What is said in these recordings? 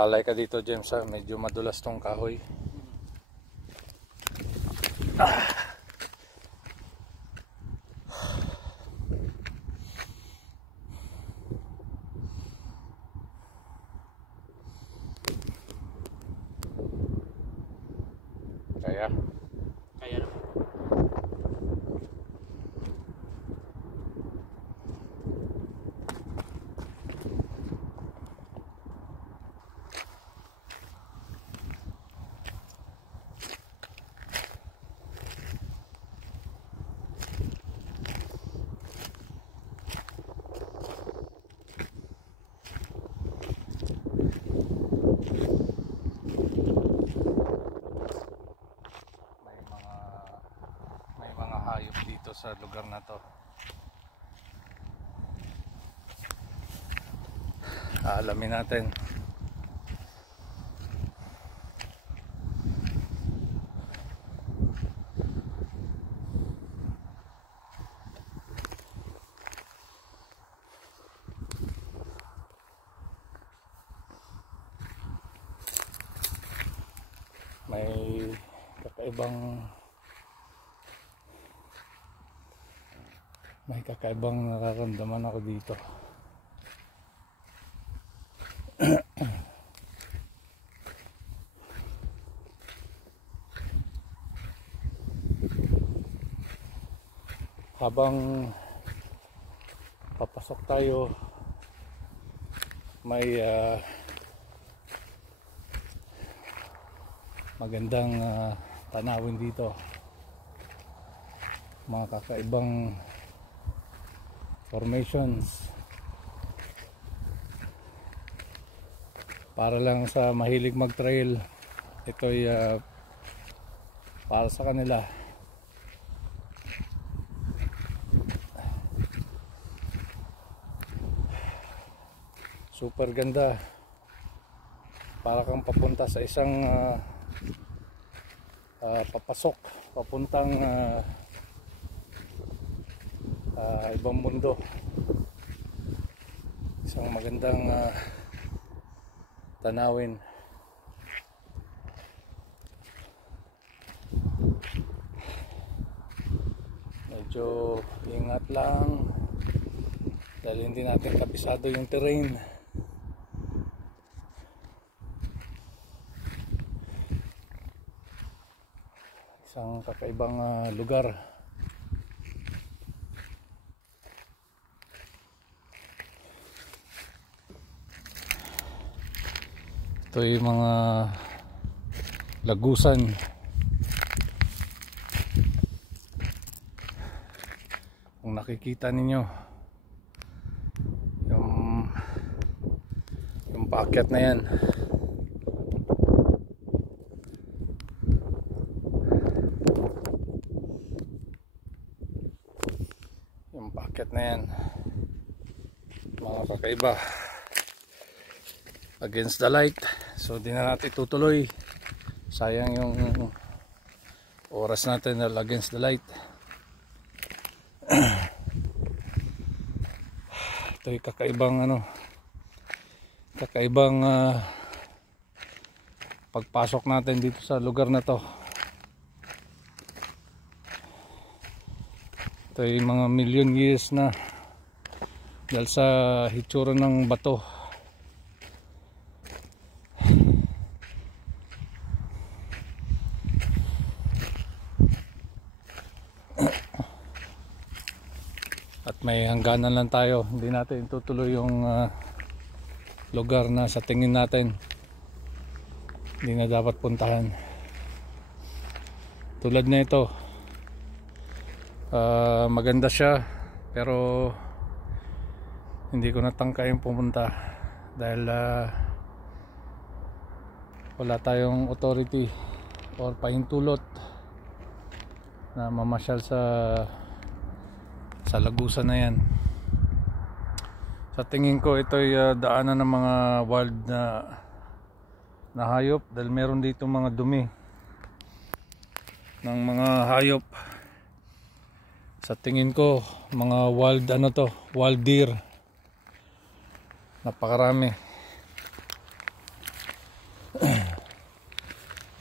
Lalay ka dito, James, ha? Medyo madulas tong kahoy. Kaya? Kaya naman. May mga hayop dito sa lugar na to. Aalamin natin. May kakaibang nararamdaman ako dito. Habang papasok tayo, may magandang tanawin dito. Mga kakaibang formations. Para lang sa mahilig mag-trail, ito'y para sa kanila. Super ganda. Para kang papunta sa isang papasok, papuntang ibang mundo. Isang magandang tanawin. Medyo ingat lang dahil hindi natin kabisado yung terrain. Isang kakaibang lugar. Ito yung mga lagusan. Kung nakikita ninyo yung paakyat na yan, mga kakaiba. Against the light, so di na natin tutuloy, sayang yung oras natin na against the light. Ito yung kakaibang pagpasok natin dito sa lugar na to. Ito yung mga million years na dahil sa hitsura ng bato. At may hangganan lang tayo, hindi natin tutuloy yung lugar na sa tingin natin hindi na dapat puntahan. Tulad na ito, maganda siya pero hindi ko natangkain pumunta dahil wala tayong authority or pahintulot na mamasyal sa lagusan na yan. Sa tingin ko ito'y daanan ng mga wild na hayop dahil meron dito mga dumi ng mga hayop. Sa tingin ko mga wild deer, napakarami.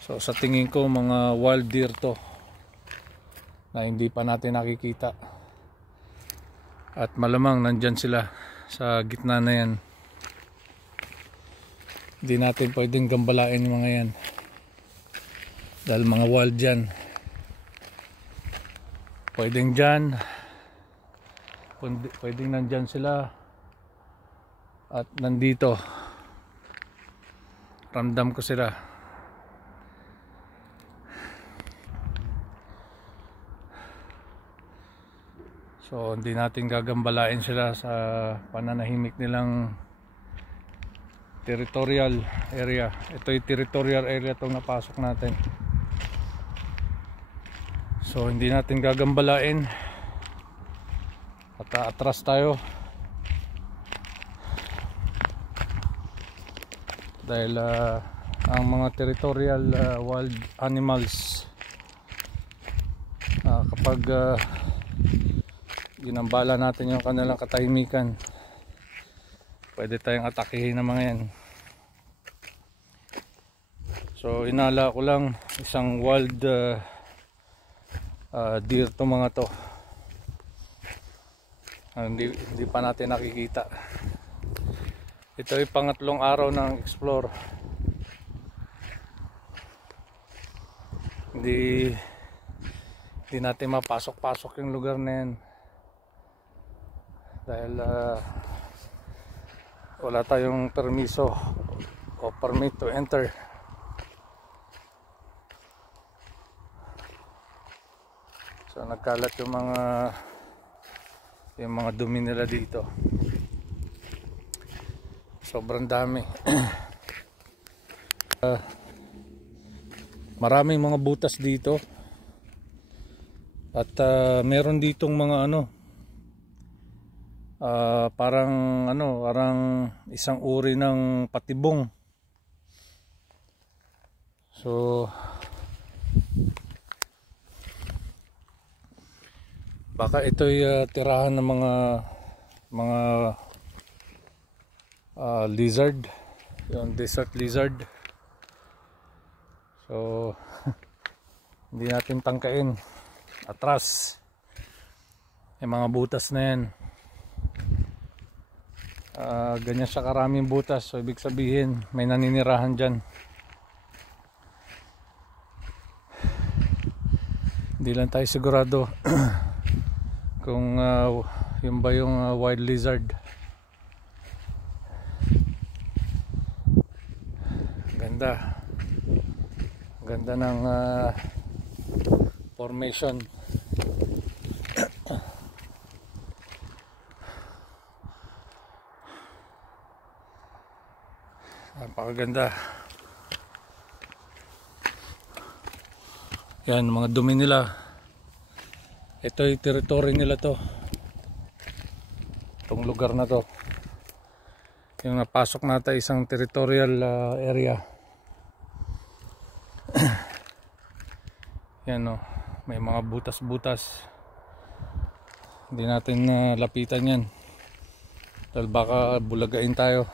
So sa tingin ko mga wild deer to na hindi pa natin nakikita. At malamang nandyan sila sa gitna na yan. Hindi natin pwedeng gambalain yung mga yan. Dahil mga wild yan. Pwedeng dyan. Pwedeng nandyan sila. At nandito. Ramdam ko sila. So hindi natin gagambalain sila sa pananahimik nilang territorial area. Ito yung territorial area itong napasok natin. So hindi natin gagambalain. At atras tayo. Dahil ang mga territorial wild animals kapag ginambala natin yung kanilang katahimikan, pwede tayong atakihin ng mga yan. So inala ko lang isang wild deer to mga to. Hindi pa natin nakikita. Ito ay pangatlong araw ng explore. Hindi natin mapasok-pasok yung lugar na yan. Dahil wala tayong permiso o permit to enter. So nagkalat yung mga dumi nila dito. Sobrang dami. Maraming mga butas dito. At meron ditong mga parang isang uri ng patibong. So baka ito'y tirahan ng mga lizard, yung desert lizard. So hindi natin tangkain. Atras yung mga butas na yan. Ganyan siya karaming butas, so ibig sabihin may naninirahan dyan. Hindi lang tayo sigurado kung yun ba yung wild lizard. Ganda ng formation. Napakaganda. Yan mga dumi nila. Ito yung territory nila to. Itong lugar na to. Yung napasok natin isang territorial area. Yan o. May mga butas-butas. Hindi natin lapitan yan. Dahil baka bulagain tayo.